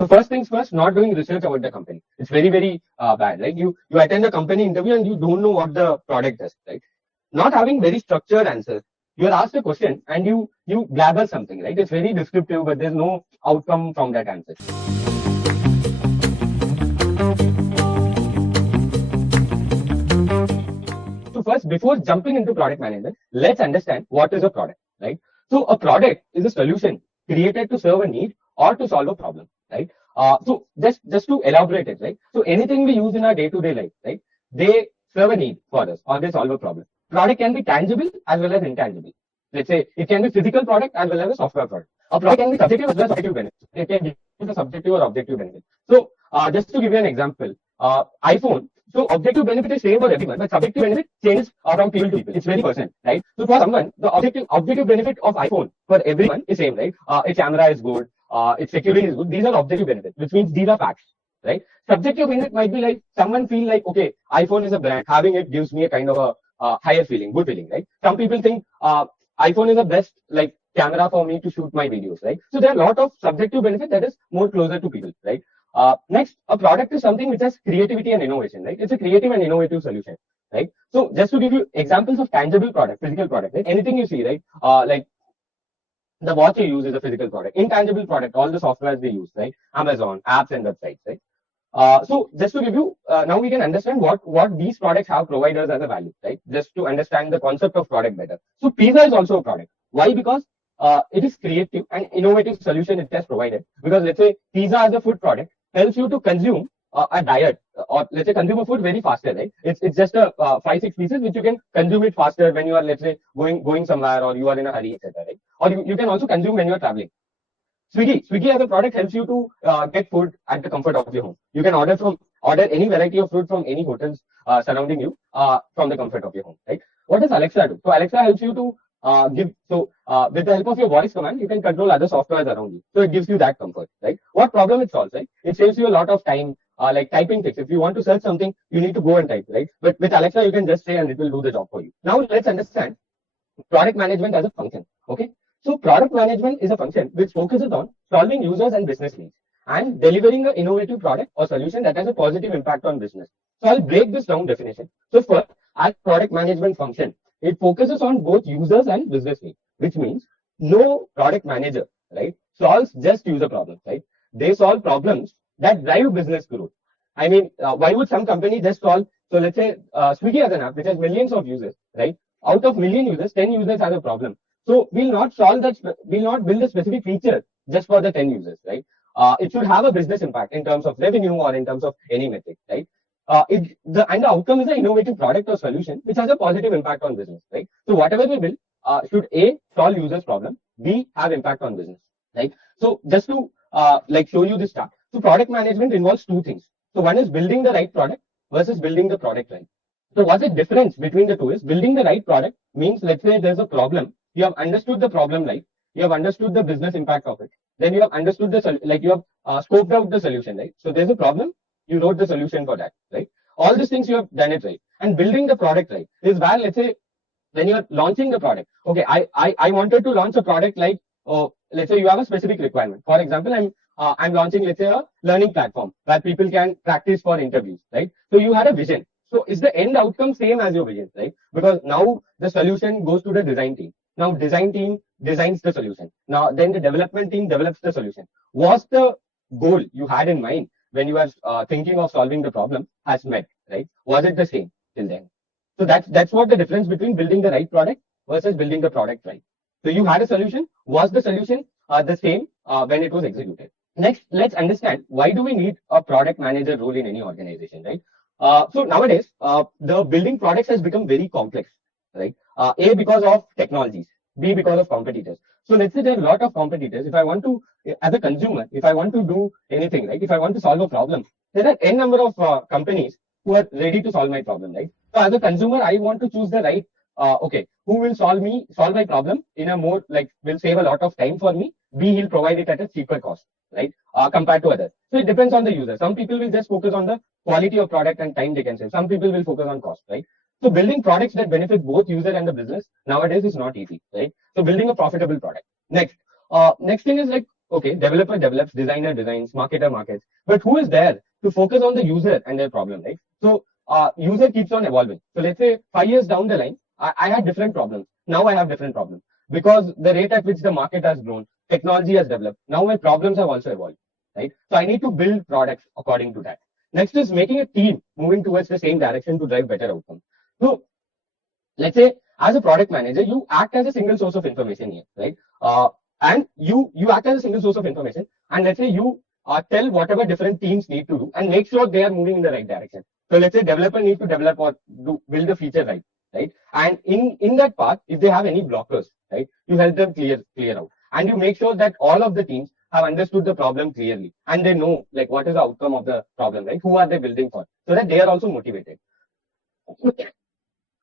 So first things first, not doing research about the company. It's very, very bad, right? You attend a company interview and you don't know what the product does, right? Not having very structured answers. You are asked a question and you blabber something, right? It's very descriptive, but there's no outcome from that answer. So first, before jumping into product management, let's understand what is a product, right? So a product is a solution created to serve a need or to solve a problem, right? So just to elaborate it, right? So anything we use in our day-to-day life, right? They serve a need for us or they solve a problem. Product can be tangible as well as intangible. Let's say it can be physical product as well as a software product. A product can be subjective as well as objective benefit. It can give a subjective or objective benefit. So just to give you an example, iPhone. So objective benefit is same for everyone, but subjective benefit changes from people to people. It's very personal, right? So for someone, the objective benefit of iPhone for everyone is same, right? Its camera is good, its security is good. These are objective benefits, which means these are facts, right? Subjective benefit might be like someone feel like, okay, iPhone is a brand, having it gives me a kind of a higher feeling, good feeling, right? Some people think iPhone is the best like camera for me to shoot my videos, right? So there are a lot of subjective benefit that is more closer to people, right? Next, a product is something which has creativity and innovation, right? It's a creative and innovative solution, right? So just to give you examples of tangible product, physical product, right? Anything you see, right? Like the watch you use is a physical product. Intangible product, all the softwares they use, right? Amazon, apps and websites, right? So just to give you, now we can understand what these products have provided us as a value, right? Just to understand the concept of product better. So pizza is also a product. Why? Because it is creative and innovative solution it has provided. Because let's say pizza as a food product helps you to consume a diet or let's say consume a food very faster, right? It's just a 5-6 pieces which you can consume it faster when you are let's say going somewhere or you are in a hurry, etc. Right? Or you can also consume when you are traveling. Swiggy as a product helps you to get food at the comfort of your home. You can order any variety of food from any hotels surrounding you from the comfort of your home, right? What does Alexa do? So Alexa helps you to with the help of your voice command, you can control other softwares around you. So it gives you that comfort, right? What problem it solves, right? It saves you a lot of time, like typing tricks. If you want to search something, you need to go and type, right? But with Alexa, you can just say and it will do the job for you. Now let's understand product management as a function. Okay. So product management is a function which focuses on solving users and business needs and delivering an innovative product or solution that has a positive impact on business. So I'll break this down definition. So first, as product management function, it focuses on both users and business needs, which means no product manager, right, solves just user problems, right? They solve problems that drive business growth. I mean, why would some company just solve? So let's say Swiggy as an app which has millions of users, right? Out of million users, 10 users has a problem. So we'll not solve that. We'll not build a specific feature just for the 10 users, right? It should have a business impact in terms of revenue or in terms of any metric, right? The outcome is an innovative product or solution which has a positive impact on business, right? So whatever we build should A, solve users' problem, B, have impact on business, right? So just to like show you this chart. So product management involves two things. So one is building the right product versus building the product right. So what's the difference between the two is building the right product means let's say there's a problem. You have understood the problem right. You have understood the business impact of it. Then you have understood you have scoped out the solution, right? So there's a problem. You wrote the solution for that, right? All these things you have done it right. And building the product right is where let's say when you're launching the product, okay, I wanted to launch a product like, let's say you have a specific requirement. For example, I'm launching, let's say, a learning platform where people can practice for interviews, right? So you had a vision. So is the end outcome same as your vision, right? Because now the solution goes to the design team. Now design team designs the solution. Now then the development team develops the solution. Was the goal you had in mind when you were thinking of solving the problem has met, right? Was it the same till then? So that's what the difference between building the right product versus building the product right. So you had a solution. Was the solution the same when it was executed? Next, let's understand why do we need a product manager role in any organization, right? So nowadays, the building products has become very complex, right? A, because of technologies, B, because of competitors. So let's say there are a lot of competitors. If I want to, as a consumer, if I want to do anything, right? If I want to solve a problem, there are n number of companies who are ready to solve my problem, right? So as a consumer, I want to choose the right, okay, who will solve my problem in a more like will save a lot of time for me. B, he'll provide it at a cheaper cost, right? Compared to others. So it depends on the user. Some people will just focus on the quality of product and time they can save. Some people will focus on cost, right? So building products that benefit both user and the business nowadays is not easy, right? So building a profitable product. Next thing is like, okay, developer develops, designer designs, marketer markets, but who is there to focus on the user and their problem, right? So user keeps on evolving. So let's say 5 years down the line, I had different problems. Now I have different problems because the rate at which the market has grown, technology has developed. Now my problems have also evolved, right? So I need to build products according to that. Next is making a team moving towards the same direction to drive better outcomes. So let's say as a product manager, you act as a single source of information here, right? And you act as a single source of information, and let's say you tell whatever different teams need to do and make sure they are moving in the right direction. So let's say developer need to develop or build the feature right? And in that path, if they have any blockers, right, you help them clear out, and you make sure that all of the teams have understood the problem clearly and they know like what is the outcome of the problem, right? Who are they building for, so that they are also motivated.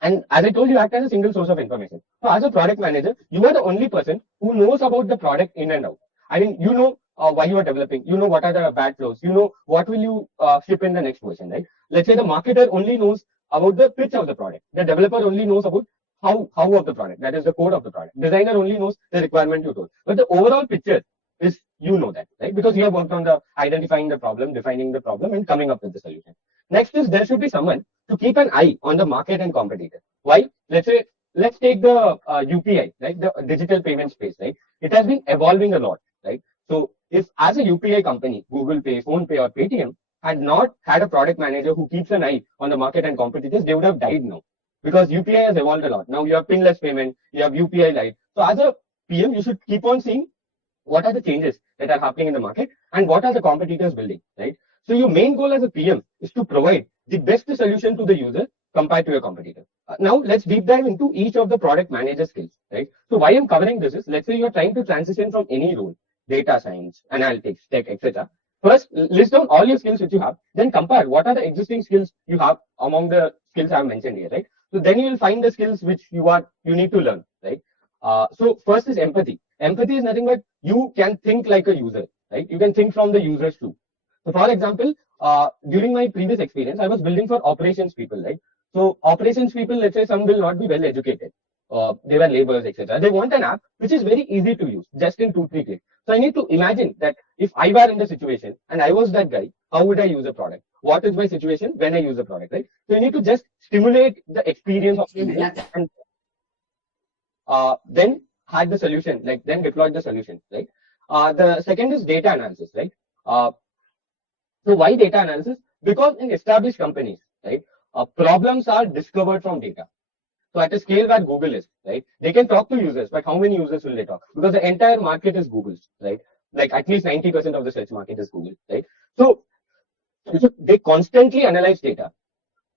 And as I told you, act as a single source of information. So as a product manager, you are the only person who knows about the product in and out. I mean, you know why you are developing, you know what are the bad flows, you know what will you ship in the next version, right? Let's say the marketer only knows about the pitch of the product. The developer only knows about how of the product, that is the code of the product. Designer only knows the requirement you told. But the overall picture is you know that, right? Because you have worked on the identifying the problem, defining the problem, and coming up with the solution. Next is there should be someone to keep an eye on the market and competitor. Why? Let's take the UPI, right? The digital payment space, right? It has been evolving a lot, right? So if as a UPI company, Google Pay, Phone Pay, or Paytm had not had a product manager who keeps an eye on the market and competitors, they would have died now. Because UPI has evolved a lot. Now you have pinless payment, you have UPI Lite. So as a PM, you should keep on seeing what are the changes that are happening in the market and what are the competitors building, right? So your main goal as a PM is to provide the best solution to the user compared to your competitor. Now let's deep dive into each of the product manager skills, right? So why I'm covering this is, let's say you're trying to transition from any role, data science, analytics, tech, etc. First, list down all your skills which you have, then compare what are the existing skills you have among the skills I've mentioned here, right? So then you will find the skills which you need to learn, right? So first is empathy. Empathy is nothing but you can think like a user, right? You can think from the users too. So for example, during my previous experience, I was building for operations people, right? So operations people, let's say some will not be well educated. They were laborers, etc. They want an app which is very easy to use, just in 2-3 clicks. So I need to imagine that if I were in the situation and I was that guy, how would I use a product? What is my situation when I use a product, right? So you need to just stimulate the experience of the and then had the solution, like then deployed the solution, right? The second is data analysis, right? So why data analysis? Because in established companies, right, problems are discovered from data. So at a scale where Google is, right, they can talk to users, but how many users will they talk? Because the entire market is Google's, right? Like at least 90% of the search market is Google, right? So they constantly analyze data.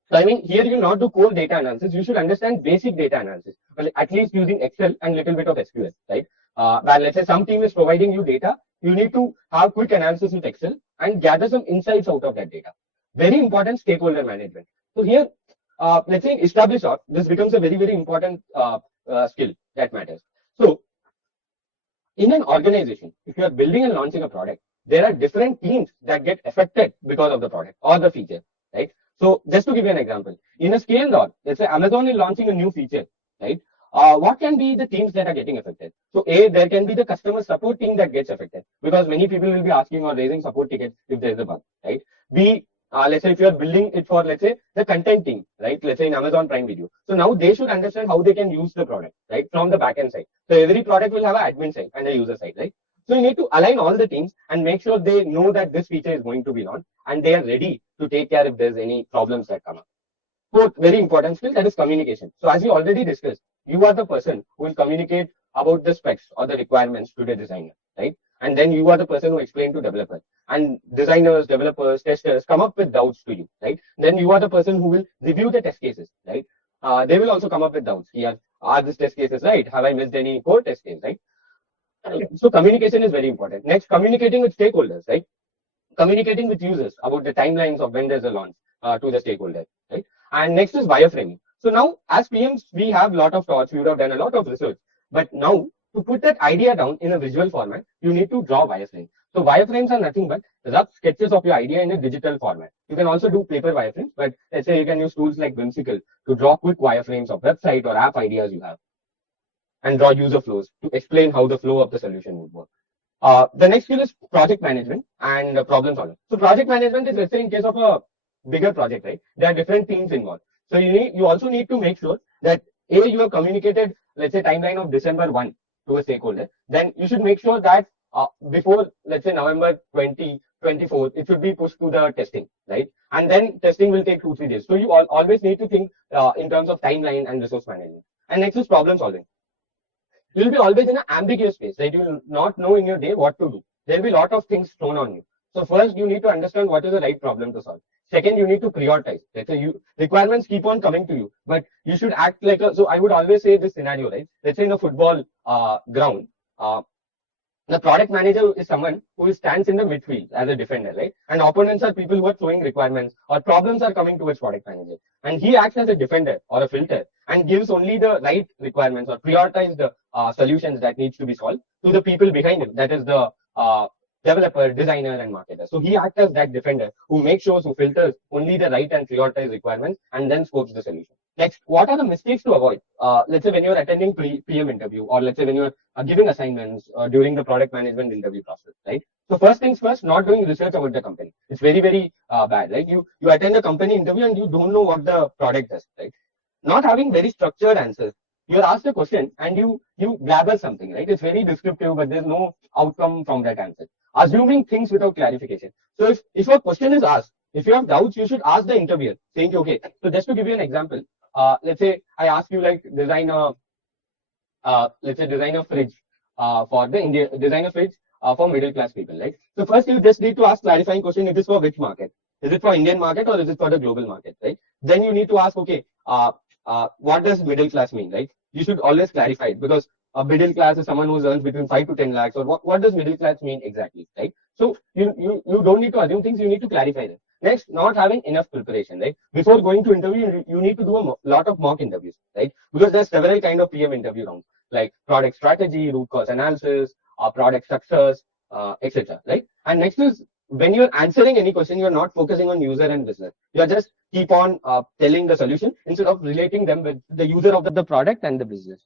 So I mean, here you will not do core data analysis. You should understand basic data analysis, well, at least using Excel and little bit of SQL, right? Where let's say some team is providing you data, you need to have quick analysis with Excel and gather some insights out of that data. Very important stakeholder management. So here, let's say establish org, this becomes a very important skill that matters. So in an organization, if you are building and launching a product, there are different teams that get affected because of the product or the feature, right? So just to give you an example, in a scaled org, let's say Amazon is launching a new feature, right? What can be the teams that are getting affected? So A, there can be the customer support team that gets affected because many people will be asking or raising support tickets if there is a bug, right? B, let's say if you are building it for, let's say, the content team, right? Let's say in Amazon Prime Video. So now they should understand how they can use the product, right? From the backend side. So every product will have an admin side and a user side, right? So you need to align all the teams and make sure they know that this feature is going to be launched and they are ready to take care if there's any problems that come up. Fourth, very important skill, that is communication. So as we already discussed, you are the person who will communicate about the specs or the requirements to the designer, right? And then you are the person who explain to developers. And designers, developers, testers come up with doubts to you, right? Then you are the person who will review the test cases, right? They will also come up with doubts. Here, are these test cases right? Have I missed any code test case, right? So communication is very important. Next, communicating with stakeholders, right? Communicating with users about the timelines of when there's a launch to the stakeholders, right? And next is wireframing. So now, as PMs, we have a lot of thoughts, we would have done a lot of research, but now to put that idea down in a visual format, you need to draw wireframes. So wireframes are nothing but rough sketches of your idea in a digital format. You can also do paper wireframes, but let's say you can use tools like Whimsical to draw quick wireframes of website or app ideas you have and draw user flows to explain how the flow of the solution would work. The next skill is project management and problem solving. So project management is, let's say, in case of a bigger project, right? There are different teams involved. So you also need to make sure that you have communicated, let's say, timeline of December 1 to a stakeholder. Then you should make sure that before, let's say, November 2024, it should be pushed to the testing, right? And then testing will take 2-3 days. So you always need to think in terms of timeline and resource management. And next is problem solving. You will be always in an ambiguous space, right? You will not know in your day what to do. There will be a lot of things thrown on you. So first, you need to understand what is the right problem to solve. Second, you need to prioritize. Let's say requirements keep on coming to you, but you should act like so I would always say this scenario, right? Let's say in a football ground, the product manager is someone who stands in the midfield as a defender, right? And opponents are people who are throwing requirements or problems are coming towards product manager. And he acts as a defender or a filter and gives only the right requirements or prioritize the solutions that needs to be solved to the people behind him. That is the developer, designer, and marketer. So he acts as that defender who makes sure, who filters only the right and prioritized requirements and then scopes the solution. Next, what are the mistakes to avoid? Let's say when you're attending PM interview, or let's say when you're giving assignments during the product management interview process, right? So first things first, not doing research about the company. It's very, very bad, right? You attend a company interview and you don't know what the product does, right? Not having very structured answers. You're asked a question and you blabber something, right? It's very descriptive, but there's no outcome from that answer. Assuming things without clarification. So if a question is asked, if you have doubts, you should ask the interviewer, saying, okay, so just to give you an example, let's say I ask you like design a fridge for the design a fridge for middle class people, right? So first you just need to ask clarifying question, it is for which market? Is it for Indian market or is it for the global market, right? Then you need to ask, okay, what does middle class mean, right? You should always clarify it, because a middle class is someone who earns between 5 to 10 lakhs, or what does middle class mean exactly, right? So you don't need to assume things, you need to clarify them. Next, not having enough preparation, right? Before going to interview, you need to do a lot of mock interviews, right? Because there's several kind of PM interview rounds, like product strategy, root cause analysis, product structures, etc. Right? And next is, when you're answering any question, you're not focusing on user and business. You're just keep on telling the solution instead of relating them with the user of the product and the business.